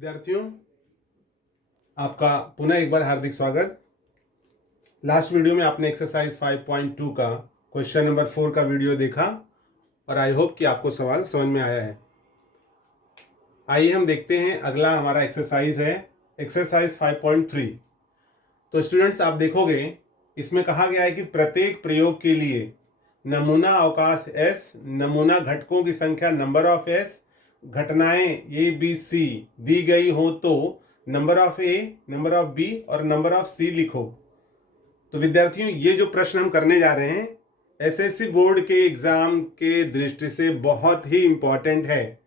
विद्यार्थियों, आपका पुनः एक बार हार्दिक स्वागत। लास्ट वीडियो में आपने एक्सरसाइज 5.2 का क्वेश्चन नंबर 4 का वीडियो देखा और आई होप कि आपको सवाल समझ में आया है। आइए हम देखते हैं, अगला हमारा एक्सरसाइज है एक्सरसाइज 5.3। तो स्टूडेंट्स, आप देखोगे इसमें कहा गया है कि प्रत्येक प्रयोग के लिए नमूना अवकाश S, नमूना घटकों की संख्या नंबर ऑफ S, घटनाएं ABC दी गई हो तो number of A, number of B और नंबर ऑफ C लिखो। तो विद्यार्थियों, ये जो प्रश्न हम करने जा रहे हैं एसएससी बोर्ड के एग्जाम के दृष्टि से बहुत ही इंपॉर्टेंट है।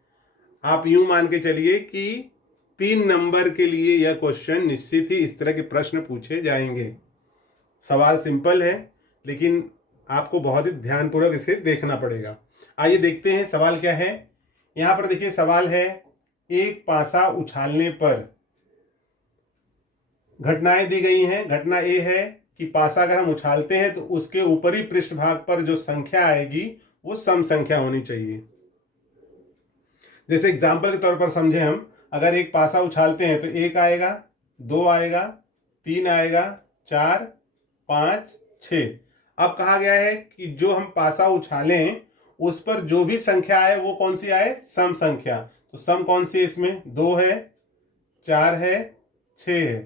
आप यूं मान के चलिए कि 3 नंबर के लिए यह क्वेश्चन निश्चित ही इस तरह के प्रश्न पूछे जाएंगे। सवाल सिंपल है, लेकिन आपको बहुत ही ध्यानपूर्वक इसे देखना पड़ेगा। आइए देखते हैं सवाल क्या है। यहां पर देखिए, सवाल है एक पासा उछालने पर घटनाएं दी गई हैं। घटना ए है कि पासा अगर हम उछालते हैं तो उसके ऊपरी पृष्ठभाग पर जो संख्या आएगी वो सम संख्या होनी चाहिए। जैसे एग्जाम्पल के तौर पर समझे हम, अगर एक पासा उछालते हैं तो 1 आएगा, 2 आएगा, 3 आएगा, 4, 5, 6। अब कहा गया है कि जो हम पासा उछालें उस पर जो भी संख्या आए वो कौन सी आए? सम संख्या। तो सम कौन सी है इसमें? 2 है, 4 है, 6 है।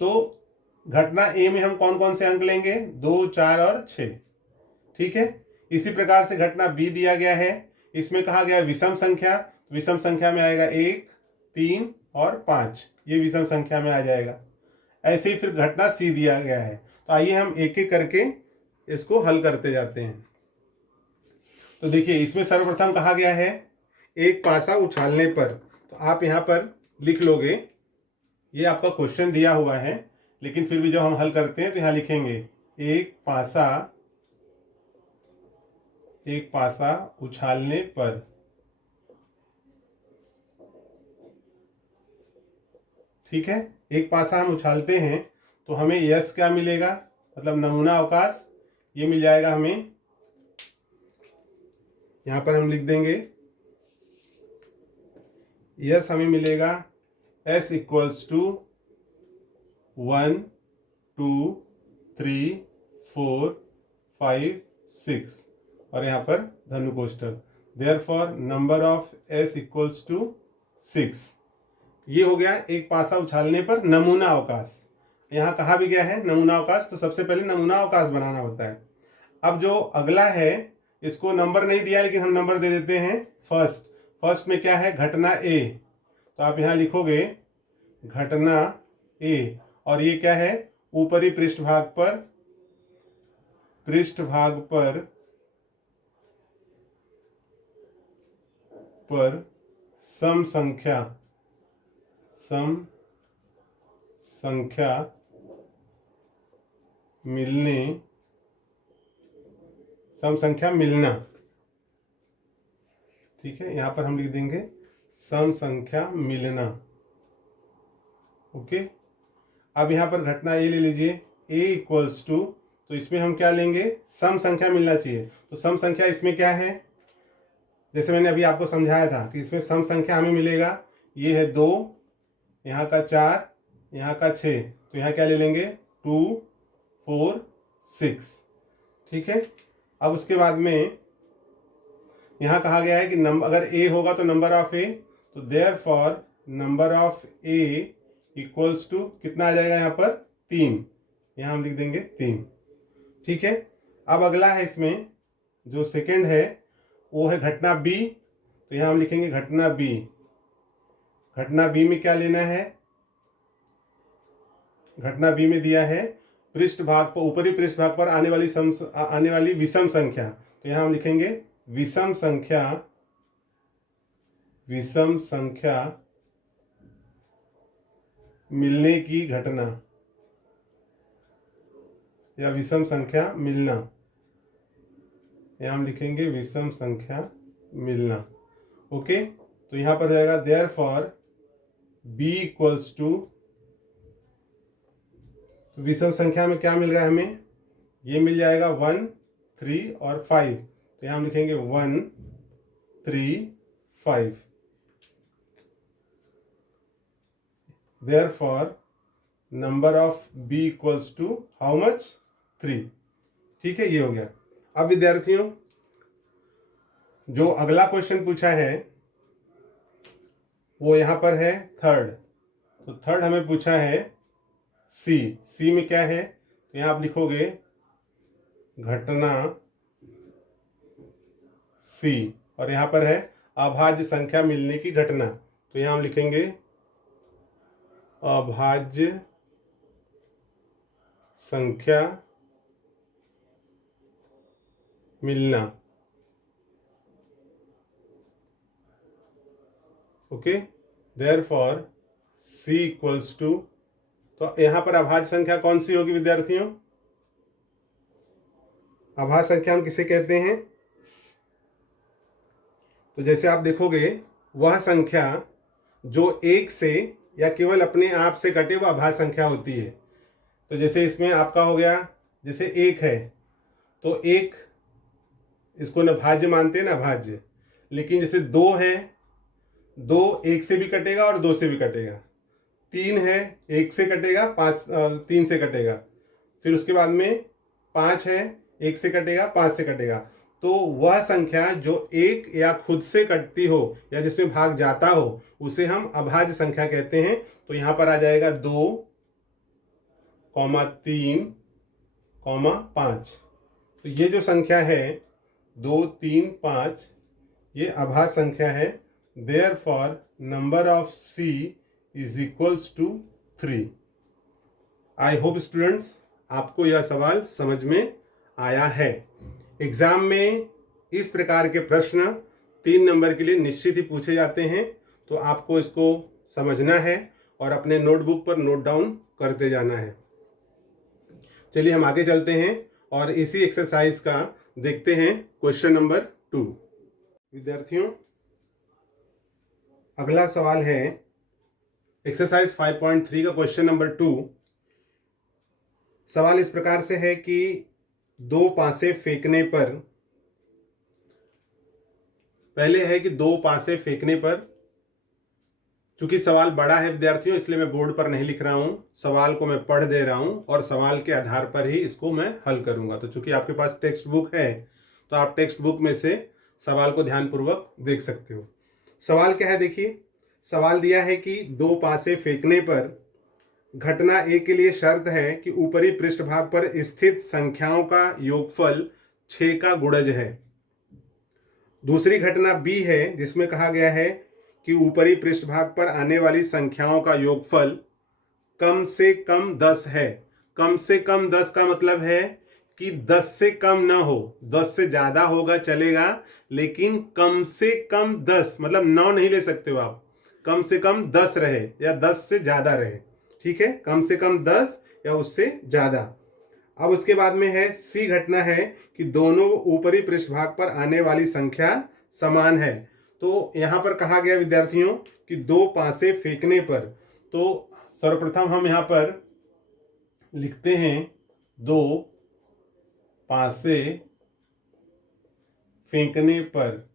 तो घटना ए में हम कौन कौन से अंक लेंगे? 2, 4 और 6। ठीक है। इसी प्रकार से घटना बी दिया गया है, इसमें कहा गया विषम संख्या। विषम संख्या में आएगा 1, 3 और 5, ये विषम संख्या में आ जाएगा। ऐसे ही फिर घटना सी दिया गया है। तो आइए हम एक एक करके इसको हल करते जाते हैं। तो देखिए, इसमें सर्वप्रथम कहा गया है एक पासा उछालने पर, तो आप यहां पर लिख लोगे, ये आपका क्वेश्चन दिया हुआ है, लेकिन फिर भी जब हम हल करते हैं तो यहां लिखेंगे एक पासा उछालने पर। ठीक है। एक पासा हम उछालते हैं तो हमें यस क्या मिलेगा? मतलब नमूना अवकाश, ये मिल जाएगा हमें। यहां पर हम लिख देंगे यस हमें मिलेगा S इक्वल्स टू 1, 2, 3, 4, 5, 6 और यहाँ पर धनु कोष्ठक। Therefore number of S equals to 6। ये हो गया एक पासा उछालने पर नमूना अवकाश। यहाँ कहा भी गया है नमूना अवकाश, तो सबसे पहले नमूना अवकाश बनाना होता है। अब जो अगला है, इसको नंबर नहीं दिया लेकिन हम नंबर दे देते हैं फर्स्ट में क्या है? घटना ए। तो आप यहाँ लिखोगे घटना ए, और ये क्या है? ऊपरी पृष्ठभाग पर सम संख्या मिलना। ठीक है, यहां पर हम लिख देंगे सम संख्या मिलना। ओके। अब यहां पर घटना ए ले लीजिए, ए इक्वल्स टू, तो इसमें हम क्या लेंगे? सम संख्या मिलना चाहिए। तो सम संख्या इसमें क्या है? जैसे मैंने अभी आपको समझाया था कि इसमें सम संख्या हमें मिलेगा, ये है 2, यहाँ का 4, यहाँ का 6, तो यहाँ क्या ले लेंगे? 2, 4, 6। ठीक है। अब उसके बाद में यहाँ कहा गया है कि अगर ए होगा तो नंबर ऑफ ए, तो therefore number of A equals to कितना आ जाएगा? यहाँ पर 3, यहाँ हम लिख देंगे 3। ठीक है। अब अगला है, इसमें जो सेकंड है वो है घटना बी, तो यहाँ हम लिखेंगे घटना बी। घटना बी में क्या लेना है? घटना बी में दिया है पृष्ठभाग पर, ऊपरी पृष्ठभाग पर आने वाली विषम संख्या, तो यहाँ हम लिखेंगे विषम संख्या मिलने की घटना या विषम संख्या मिलना, यहाँ हम लिखेंगे विषम संख्या मिलना। ओके। तो यहाँ पर रहेगा देयरफॉर बी इक्वल्स टू, तो विषम संख्या में क्या मिल रहा है हमें? ये मिल जाएगा 1, 3 और 5, तो यहाँ हम लिखेंगे 1, 3, 5। Therefore number of B equals to how much 3। ठीक है, ये हो गया। अब विद्यार्थियों, जो अगला क्वेश्चन पूछा है वो यहां पर है थर्ड। तो थर्ड हमें पूछा है सी। सी में क्या है, तो यहां आप लिखोगे घटना सी, और यहां पर है अभाज्य संख्या मिलने की घटना। तो यहां हम लिखेंगे अभाज्य संख्या मिलना। Okay, therefore C equals to, तो यहां पर अभाज्य संख्या कौन सी होगी विद्यार्थियों? अभाज्य संख्या हम किसे कहते हैं? तो जैसे आप देखोगे, वह संख्या जो एक से या केवल अपने आप से कटे वह अभाज्य संख्या होती है। तो जैसे इसमें आपका हो गया, जैसे एक है तो एक, इसको न भाज्य मानते हैं ना, भाज्य। लेकिन जैसे दो है, दो एक से भी कटेगा और दो से भी कटेगा। तीन है, एक से कटेगा, पाँच तीन से कटेगा। फिर उसके बाद में पाँच है, एक से कटेगा, पाँच से कटेगा। तो वह संख्या जो एक या खुद से कटती हो या जिसमें भाग जाता हो उसे हम अभाज्य संख्या कहते हैं। तो यहां पर आ जाएगा 2, 3, 5। तो ये जो संख्या है 2, 3, 5, ये अभाज्य संख्या है। Therefore number of C is equals to 3। I hope students आपको यह सवाल समझ में आया है। एग्जाम में इस प्रकार के प्रश्न 3 नंबर के लिए निश्चित ही पूछे जाते हैं। तो आपको इसको समझना है और अपने नोटबुक पर नोट डाउन करते जाना है। चलिए हम आगे चलते हैं और इसी एक्सरसाइज का देखते हैं क्वेश्चन नंबर 2। विद्यार्थियों, अगला सवाल है एक्सरसाइज 5.3 का क्वेश्चन नंबर 2। सवाल इस प्रकार से है कि दो पासे फेंकने पर, पहले है कि दो पासे फेंकने पर, चूंकि सवाल बड़ा है विद्यार्थियों इसलिए मैं बोर्ड पर नहीं लिख रहा हूं, सवाल को मैं पढ़ दे रहा हूं और सवाल के आधार पर ही इसको मैं हल करूंगा। तो चूंकि आपके पास टेक्स्ट बुक है तो आप टेक्स्ट बुक में से सवाल को ध्यानपूर्वक देख सकते हो। सवाल क्या है देखिए, सवाल दिया है कि दो पासे फेंकने पर घटना ए के लिए शर्त है कि ऊपरी पृष्ठभाग पर स्थित संख्याओं का योगफल 6 का गुणज है। दूसरी घटना बी है जिसमें कहा गया है कि ऊपरी पृष्ठभाग पर आने वाली संख्याओं का योगफल कम से कम 10 है। कम से कम 10 का मतलब है कि 10 से कम ना हो, 10 से ज्यादा होगा चलेगा, लेकिन कम से कम 10 मतलब 9 नहीं ले सकते हो आप, कम से कम 10 रहे या 10 से ज्यादा रहे। ठीक है, कम से कम 10 या उससे ज्यादा। अब उसके बाद में है सी घटना है कि दोनों ऊपरी पृष्ठभाग पर आने वाली संख्या समान है। तो यहां पर कहा गया विद्यार्थियों कि दो पासे फेंकने पर, तो सर्वप्रथम हम यहां पर लिखते हैं दो पासे फेंकने पर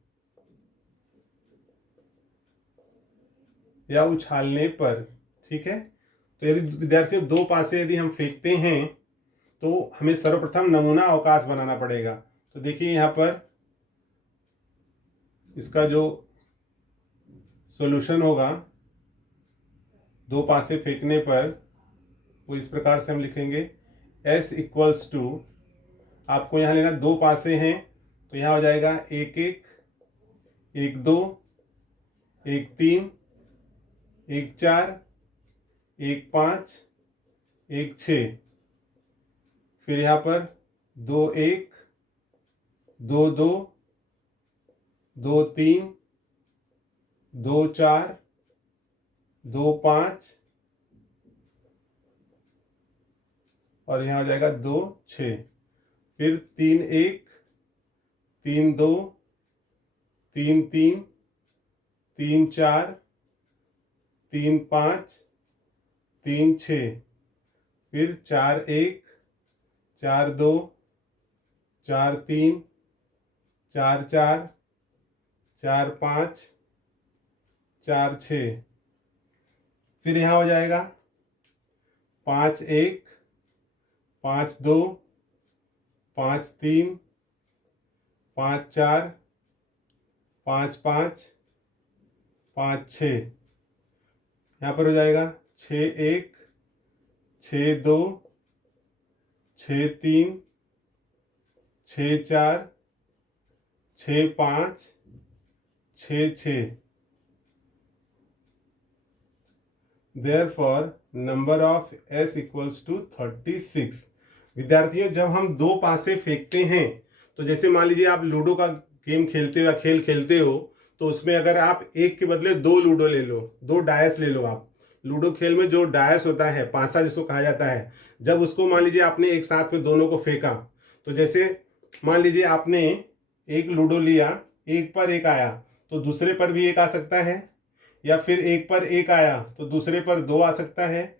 या उछालने पर। ठीक है, तो यदि विद्यार्थियों दो पासे यदि हम फेंकते हैं तो हमें सर्वप्रथम नमूना अवकाश बनाना पड़ेगा। तो देखिए यहां पर इसका जो सॉल्यूशन होगा दो पासे फेंकने पर वो इस प्रकार से हम लिखेंगे S इक्वल्स टू, आपको यहां लेना दो पासे हैं तो यहां हो जाएगा 1 1, 1 2, 1 3, 1 4, 1 5, 1 6। फिर यहां पर 2 1, 2 2, 2 3, 2 4, 2 5 और यहां हो जाएगा 2 6। फिर 3 1, 3 2, 3 3, 3 4, 3 5, 3 6। फिर 4 1, 4 2, 4 3, 4 4, 4 5, 4 6। फिर यहाँ हो जाएगा 5 1, 5 2, 5 3, 5 4, 5 5, 5 6, यहाँ पर हो जाएगा 6 1, 6 2, 6 3, 6 4, 6 5, 6 6। Therefore, number of S equals to 36। विद्यार्थियों, जब हम दो पासे फेंकते हैं तो जैसे मान लीजिए आप लूडो का गेम खेलते हो या खेल खेलते हो, तो उसमें अगर आप एक के बदले दो लूडो ले लो, दो डायस ले लो। आप लूडो खेल में जो डायस होता है, पासा जिसको कहा जाता है, जब उसको मान लीजिए आपने एक साथ में दोनों को फेंका, तो जैसे मान लीजिए आपने एक लूडो लिया, एक पर एक आया तो दूसरे पर भी एक आ सकता है, या फिर एक पर एक आया तो दूसरे पर दो आ सकता है,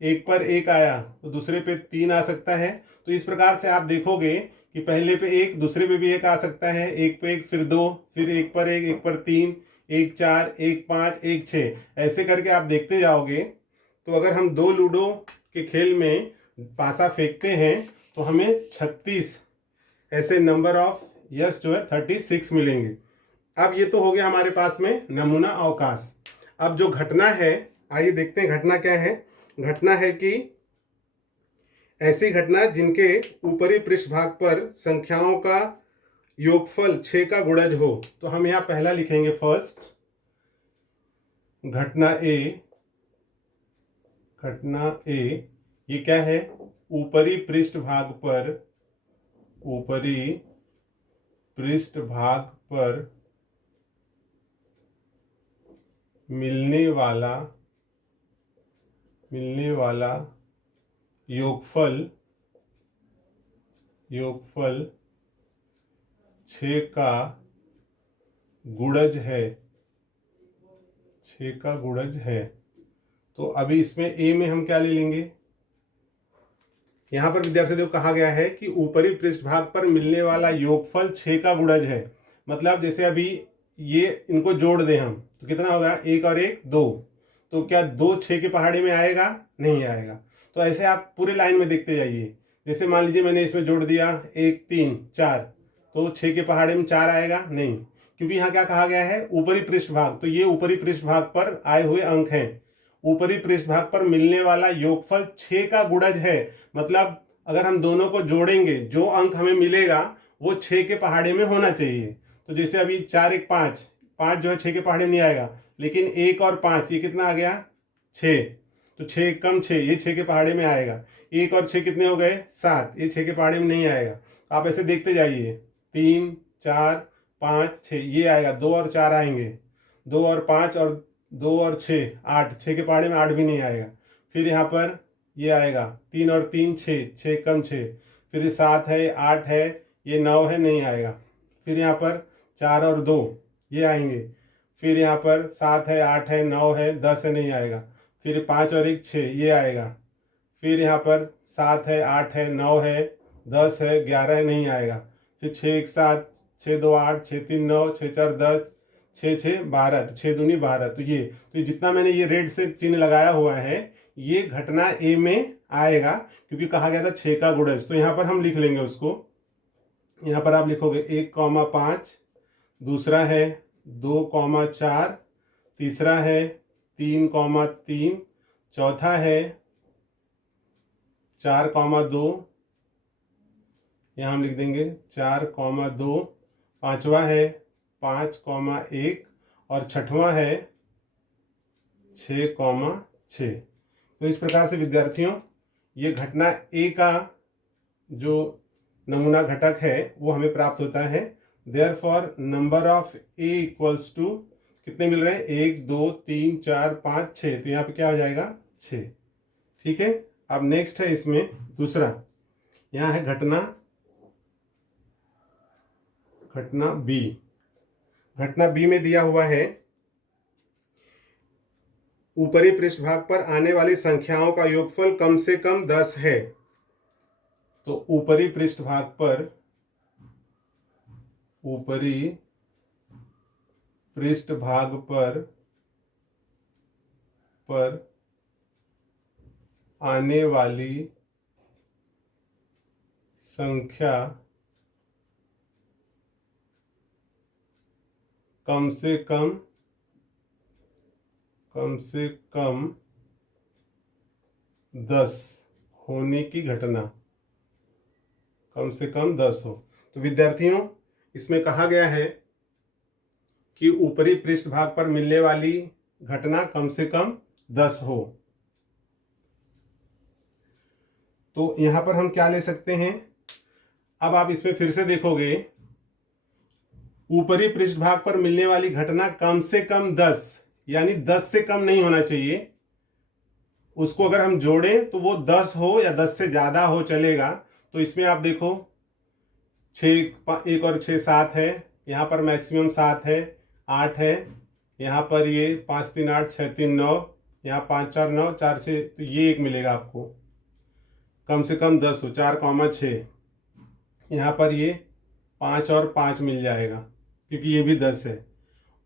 एक पर एक आया तो दूसरे पे 3 आ सकता है। तो इस प्रकार से आप देखोगे कि पहले पे एक, दूसरे पे भी एक आ सकता है, एक पे एक, फिर 2, फिर एक पर एक, एक पर 3, एक 4, एक 5, एक 6, ऐसे करके आप देखते जाओगे। तो अगर हम दो लूडो के खेल में पासा फेंकते हैं तो हमें 36 ऐसे नंबर ऑफ यस जो है 36 मिलेंगे। अब ये तो हो गया हमारे पास में नमूना अवकाश। अब जो घटना है, आइए देखते हैं घटना क्या है। घटना है कि ऐसी घटना जिनके ऊपरी पृष्ठभाग पर संख्याओं का योगफल 6 का गुणज हो। तो हम यहां पहला लिखेंगे फर्स्ट, घटना ए। घटना ए ये क्या है? ऊपरी पृष्ठभाग पर, ऊपरी पृष्ठभाग पर मिलने वाला योगफल 6 का गुणज है, 6 का गुणज है। तो अभी इसमें ए में हम क्या ले लेंगे? यहां पर विद्यार्थियों को कहा गया है कि ऊपरी पृष्ठभाग पर मिलने वाला योगफल 6 का गुणज है। मतलब जैसे अभी ये इनको जोड़ दें हम तो कितना होगा? 1 और 1 2। तो क्या 2 6 के पहाड़े में आएगा? नहीं आएगा। तो ऐसे आप पूरे लाइन में देखते जाइए। जैसे मान लीजिए मैंने इसमें जोड़ दिया 1 3 4, तो 6 के पहाड़े में 4 आएगा? नहीं, क्योंकि यहाँ क्या कहा गया है? ऊपरी पृष्ठभाग। तो ये ऊपरी पृष्ठभाग पर आए हुए अंक हैं। ऊपरी पृष्ठभाग पर मिलने वाला योगफल 6 का गुणज है। मतलब अगर हम दोनों को जोड़ेंगे, जो अंक हमें मिलेगा वो 6 के पहाड़े में होना चाहिए। तो जैसे अभी 4 1 5, 5 जो है 6 के पहाड़े में नहीं आएगा, लेकिन 1 और 5 ये कितना आ गया? 6। तो 6 कम 6 ये 6 के पहाड़े में आएगा। 1 और 6 कितने हो गए? 7, ये 6 के पहाड़े में नहीं आएगा। आप ऐसे देखते जाइए, 3 4 5 6 ये आएगा, 2 और 4 आएंगे, 2 और 5 और 2 और 6 8, 6 के पहाड़े में 8 भी नहीं आएगा। फिर यहाँ पर ये आएगा 3 और 3 6, 6 कम 6, फिर 7 है 8 है, ये 9 है, नहीं आएगा। फिर यहाँ पर 4 और 2 ये आएंगे, फिर यहाँ पर 7 है 8 है 9 है 10 है, नहीं आएगा। फिर 5 और 1 6 ये आएगा। फिर यहाँ पर 7 है 8 है 9 है 10 है 11 है, नहीं आएगा। फिर 6 1 7, 6 2 8, 6 3 9, 6 4 10, 6 6 12, तो 6 दूनी 12। तो ये जितना मैंने ये रेड से चिन्ह लगाया हुआ है ये घटना ए में आएगा, क्योंकि कहा गया था 6 का गुणज। तो यहाँ पर हम लिख लेंगे उसको। यहाँ पर आप लिखोगे 1,5, दूसरा है 2,4, तीसरा है 3,3, चौथा है 4,2, यहाँ हम लिख देंगे 4,2, पांचवा है 5,1 और छठवां है 6,6। तो इस प्रकार से विद्यार्थियों ये घटना ए का जो नमूना घटक है वो हमें प्राप्त होता है। Therefore number of A equals to कितने मिल रहे हैं? 1 2 3 4 5 6। तो यहाँ पे क्या हो जाएगा? 6। ठीक है। अब नेक्स्ट है इसमें दूसरा, यहाँ है घटना बी। घटना बी में दिया हुआ है ऊपरी पृष्ठभाग पर आने वाली संख्याओं का योगफल कम से कम 10 है। तो ऊपरी पृष्ठभाग पर आने वाली संख्या कम से कम 10 होने की घटना, कम से कम 10 हो। तो विद्यार्थियों, इसमें कहा गया है कि ऊपरी पृष्ठभाग पर मिलने वाली घटना कम से कम 10 हो। तो यहां पर हम क्या ले सकते हैं? अब आप इसमें फिर से देखोगे, ऊपरी पृष्ठभाग पर मिलने वाली घटना कम से कम 10, यानी 10 से कम नहीं होना चाहिए। उसको अगर हम जोड़ें तो वो 10 हो या 10 से ज्यादा हो चलेगा। तो इसमें आप देखो 6 1 और 6 7 है, यहाँ पर मैक्सिमम 7 है, 8 है, यहाँ पर ये 5 3 8 6 3 9, यहाँ 5 4 9 4 6, तो ये एक मिलेगा आपको कम से कम 10 हो, 4,6। यहाँ पर ये 5 और 5 मिल जाएगा क्योंकि ये भी 10 है।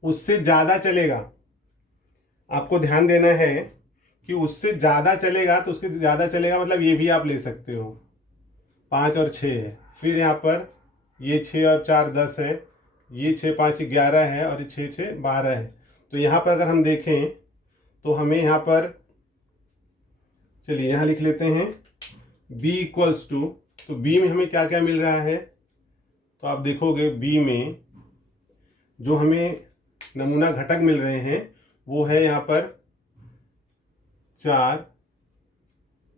उससे ज़्यादा चलेगा, आपको ध्यान देना है कि उससे ज़्यादा चलेगा, तो उसके ज़्यादा चलेगा मतलब ये भी आप ले सकते हो, 5 और 6 है। फिर यहाँ पर ये 6 और 4 10 है, ये 6 5 11 है और ये 6 6 12 है। तो यहाँ पर अगर हम देखें तो हमें यहाँ पर, चलिए यहाँ लिख लेते हैं b इक्वल्स टू, तो b में हमें क्या क्या मिल रहा है? तो आप देखोगे b में जो हमें नमूना घटक मिल रहे हैं वो है यहाँ पर 4,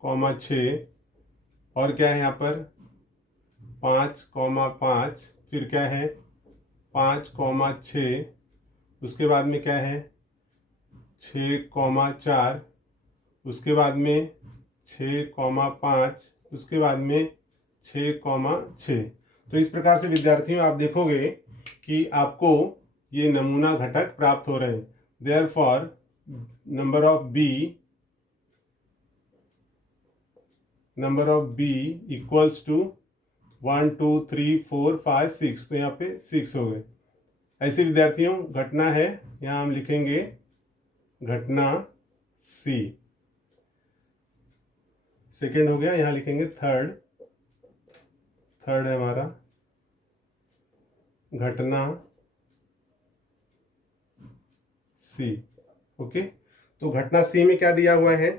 6 और क्या है यहाँ पर 5, 5, फिर क्या है 5, 6, उसके बाद में क्या है 6, 4, उसके बाद में 6, 5, उसके बाद में 6, 6। तो इस प्रकार से विद्यार्थियों आप देखोगे कि आपको ये नमूना घटक प्राप्त हो रहे हैं। Therefore number of B equals to 1 2 3 4 5 6, तो यहाँ पे 6 हो गए। ऐसे विद्यार्थियों घटना है, यहाँ हम लिखेंगे घटना सी। सेकेंड हो गया, यहाँ लिखेंगे थर्ड है हमारा घटना सी। ओके, तो घटना सी में क्या दिया हुआ है?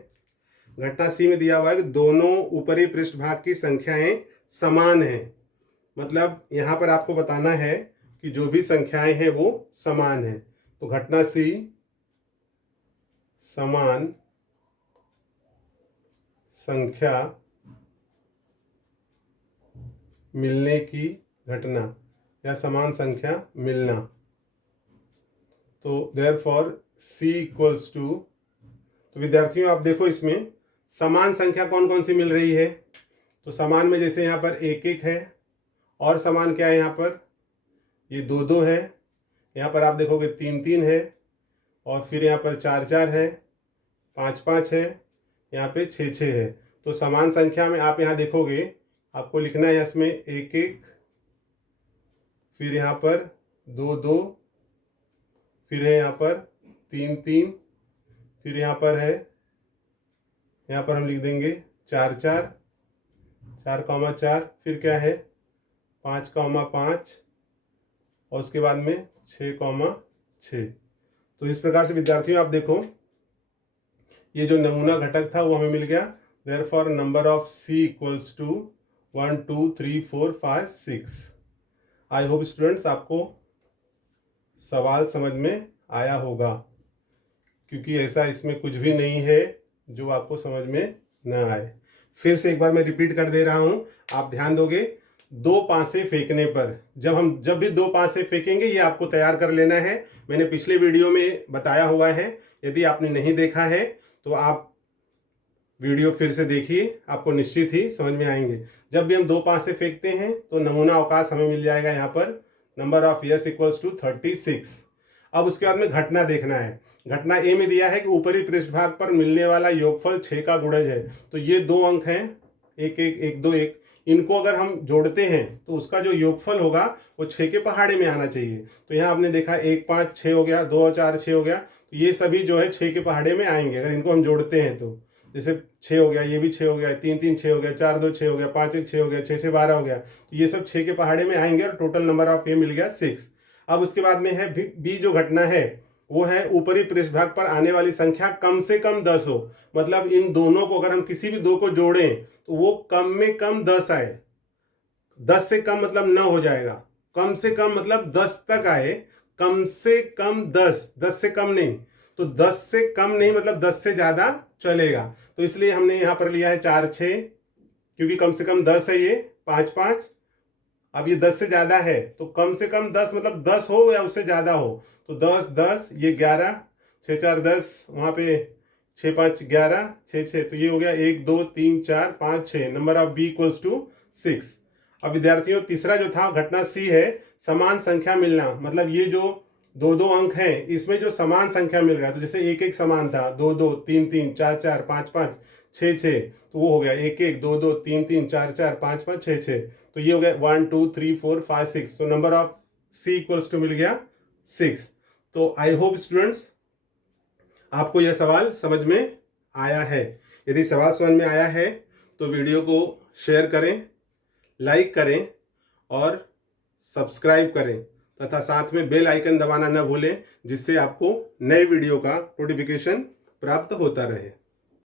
घटना सी में दिया हुआ है कि दोनों ऊपरी पृष्ठभाग की संख्याएं समान हैं। मतलब यहाँ पर आपको बताना है कि जो भी संख्याएं हैं वो समान हैं। तो घटना सी समान संख्या मिलने की घटना या समान संख्या मिलना। तो देयरफॉर C इक्वल्स टू, तो विद्यार्थियों आप देखो इसमें समान संख्या कौन कौन सी मिल रही है? तो समान में जैसे यहाँ पर 1 1 है, और समान क्या है यहाँ पर? ये 2 2 है, यहाँ पर आप देखोगे 3 3 है, और फिर यहाँ पर 4 4 है, 5 5 है, यहाँ पे 6 6 है। तो समान संख्या में आप यहाँ देखोगे आपको लिखना है इसमें 1 1, फिर यहाँ पर 2 2, फिर है यहाँ पर 3 3, फिर यहाँ पर है, यहाँ पर हम लिख देंगे 4 4, 4, फिर क्या है 5, 5, और उसके बाद में 6, 6। तो इस प्रकार से विद्यार्थियों आप देखो ये जो नमूना घटक था वो हमें मिल गया। Therefore number of C equals to 1 2 3 4 5 6। I hope students आपको सवाल समझ में आया होगा, क्योंकि ऐसा इसमें कुछ भी नहीं है जो आपको समझ में न आए। फिर से एक बार मैं रिपीट कर दे रहा हूँ, आप ध्यान दोगे। 2 पासे फेंकने पर, जब भी 2 पासे फेंकेंगे ये आपको तैयार कर लेना है। मैंने पिछले वीडियो में बताया हुआ है, यदि आपने नहीं देखा है तो आप वीडियो फिर से देखिए, आपको निश्चित ही समझ में आएंगे। जब भी हम 2 पासे फेंकते हैं तो नमूना अवकाश हमें मिल जाएगा यहाँ पर number of S equals to 36। अब उसके बाद में घटना देखना है। घटना ए में दिया है कि ऊपरी पृष्ठभाग पर मिलने वाला योगफल 6 का गुणज है। तो ये 2 अंक हैं, 1 1 1 2 1, इनको अगर हम जोड़ते हैं तो उसका जो योगफल होगा वो 6 के पहाड़े में आना चाहिए। तो यहाँ आपने देखा 1 5 6 हो गया, 2 और 4 6 हो गया, तो ये सभी जो है 6 के पहाड़े में आएंगे अगर इनको हम जोड़ते हैं। तो जैसे 6 हो गया, ये भी 6 हो गया, 3 3 6 हो गया, 4 2 6 हो गया, 5 1 6 हो गया, 6 6 12 हो गया। तो ये सब 6 के पहाड़े में आएंगे और टोटल नंबर ऑफ ये मिल गया 6। अब उसके बाद में है बी जो घटना है वो है ऊपरी पृष्ठभाग पर आने वाली संख्या कम से कम 10 हो। मतलब इन दोनों को अगर हम किसी भी दो को जोड़ें तो वो कम में कम 10 आए। 10 से कम मतलब 9 हो जाएगा, कम से कम मतलब 10 तक आए, कम से कम 10, 10 से कम नहीं। तो 10 से कम नहीं मतलब 10 से ज्यादा चलेगा। तो इसलिए हमने यहां पर लिया है 4 6, क्योंकि कम से कम 10 है ये, 5 5। अब ये 10 से ज्यादा है तो कम से कम 10 मतलब 10 हो या उससे ज्यादा हो। तो 10 10, ये 11, 6 4 10, वहां पे 6 5 11, 6 6, तो ये हो गया 1 2 3 4 5 6। Number of B equals to 6। अब विद्यार्थियों तीसरा जो था घटना सी है समान संख्या मिलना। मतलब ये जो दो दो अंक हैं इसमें जो समान संख्या मिल रहा है, तो जैसे 1 1 समान था, 2 2 3 3 4 4 5 5 6 6, तो वो हो गया 1 1 2 2 3 3 4 4 5 5 6 6। तो ये हो गया 1 2 3 4 5 6। तो number of C equals to मिल गया 6। तो आई होप स्टूडेंट्स आपको यह सवाल समझ में आया है। यदि सवाल समझ में आया है तो वीडियो को शेयर करें, लाइक करें और सब्सक्राइब करें तथा साथ में बेल आइकन दबाना न भूलें, जिससे आपको नए वीडियो का नोटिफिकेशन प्राप्त होता रहे।